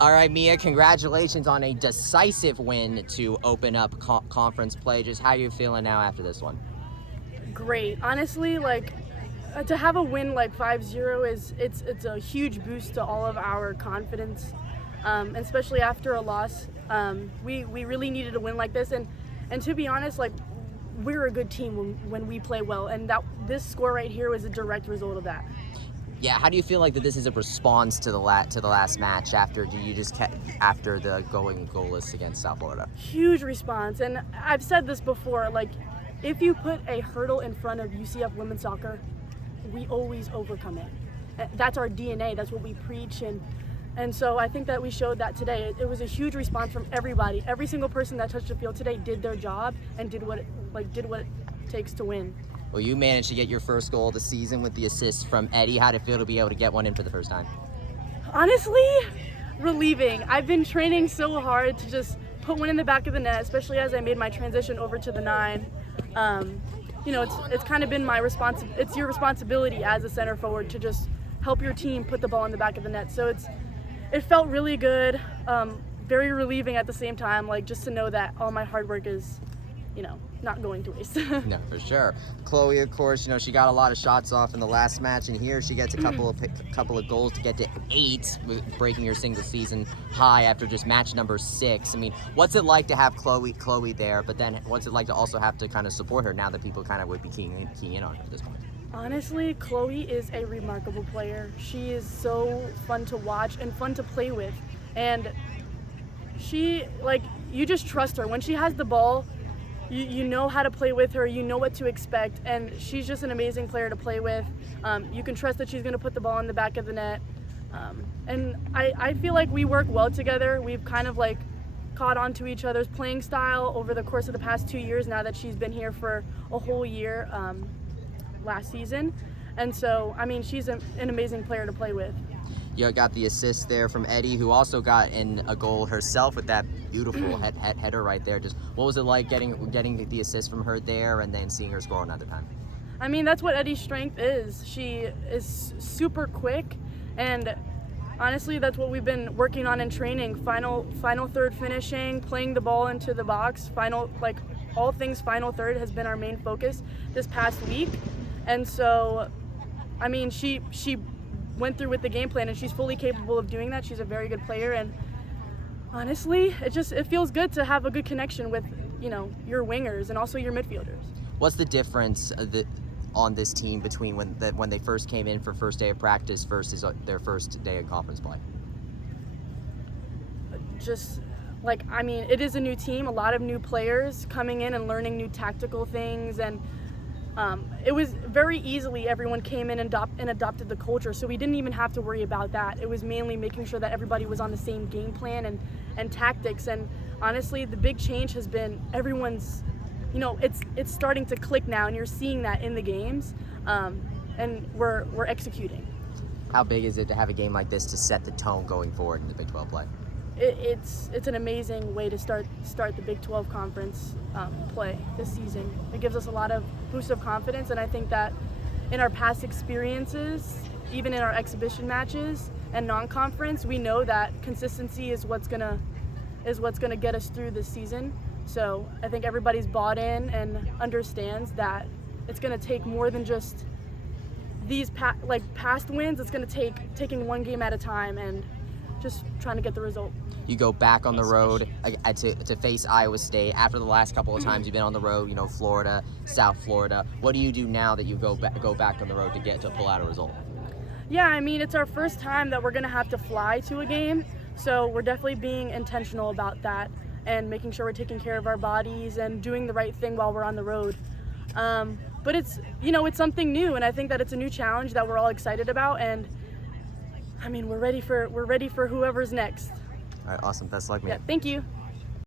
All right, Mia, congratulations on a decisive win to open up conference play. Just how you feeling now after this one? Great. Honestly, to have a win like 5-0 it's a huge boost to all of our confidence, especially after a loss. We really needed a win like this, and to be honest, like, we're a good team when we play well, and that this score right here was a direct result of that. Yeah, how do you feel like that this is a response to the last match after after the going goalless against South Florida? Huge response, and I've said this before, like, if you put a hurdle in front of UCF women's soccer, we always overcome it. That's our DNA, that's what we preach, and so I think that we showed that today. It was a huge response from everybody. Every single person that touched the field today did their job and did what it takes to win. Well, you managed to get your first goal of the season with the assist from Eddie. How'd it feel to be able to get one in for the first time? Honestly, relieving. I've been training so hard to just put one in the back of the net, especially as I made my transition over to the 9. It's kind of been it's your responsibility as a center forward to just help your team put the ball in the back of the net. So it felt really good, very relieving at the same time, like, just to know that all my hard work is, not going to waste. No, for sure. Chloe, of course, she got a lot of shots off in the last match, and here she gets a couple of goals to get to 8, breaking her single season high after just match number 6. I mean, what's it like to have Chloe there, but then what's it like to also have to kind of support her now that people kind of would be keying in on her at this point? Honestly, Chloe is a remarkable player. She is so fun to watch and fun to play with, and she, like, you just trust her. When she has the ball, you know how to play with her, you know what to expect, and she's just an amazing player to play with. You can trust that she's going to put the ball in the back of the net, and I feel like we work well together. We've kind of like caught on to each other's playing style over the course of the past 2 years now that she's been here for a whole year last season, and so, I mean, she's an amazing player to play with. You got the assist there from Eddie, who also got in a goal herself with that beautiful header right there. Just what was it like getting the assist from her there and then seeing her score another time? I mean, that's what Eddie's strength is. She is super quick, and honestly, that's what we've been working on in training. Final third finishing, playing the ball into the box, all things final third has been our main focus this past week. And so, I mean, she went through with the game plan, and she's fully capable of doing that. She's a very good player, and honestly, it feels good to have a good connection with, your wingers and also your midfielders. What's the difference on this team between when they first came in for first day of practice versus their first day of conference play? Just, like, I mean, it is a new team, a lot of new players coming in and learning new tactical things, and it was very easily everyone came in and adopted the culture, so we didn't even have to worry about that. It was mainly making sure that everybody was on the same game plan and tactics, and honestly, the big change has been everyone's, it's starting to click now, and you're seeing that in the games, and we're executing. How big is it to have a game like this to set the tone going forward in the Big 12 play? It's an amazing way to start the Big 12 conference play this season. It gives us a lot of boost of confidence, and I think that in our past experiences, even in our exhibition matches and non-conference, we know that consistency is what's gonna get us through this season. So I think everybody's bought in and understands that it's gonna take more than just these past wins. It's gonna take taking one game at a time and just trying to get the result. You go back on the road to face Iowa State after the last couple of times you've been on the road, Florida, South Florida. What do you do now that you go back on the road to pull out a result? Yeah, I mean, it's our first time that we're going to have to fly to a game, so we're definitely being intentional about that and making sure we're taking care of our bodies and doing the right thing while we're on the road. But it's something new, and I think that it's a new challenge that we're all excited about, and I mean, we're ready for whoever's next. All right, awesome. Best of luck, man. Yeah, thank you.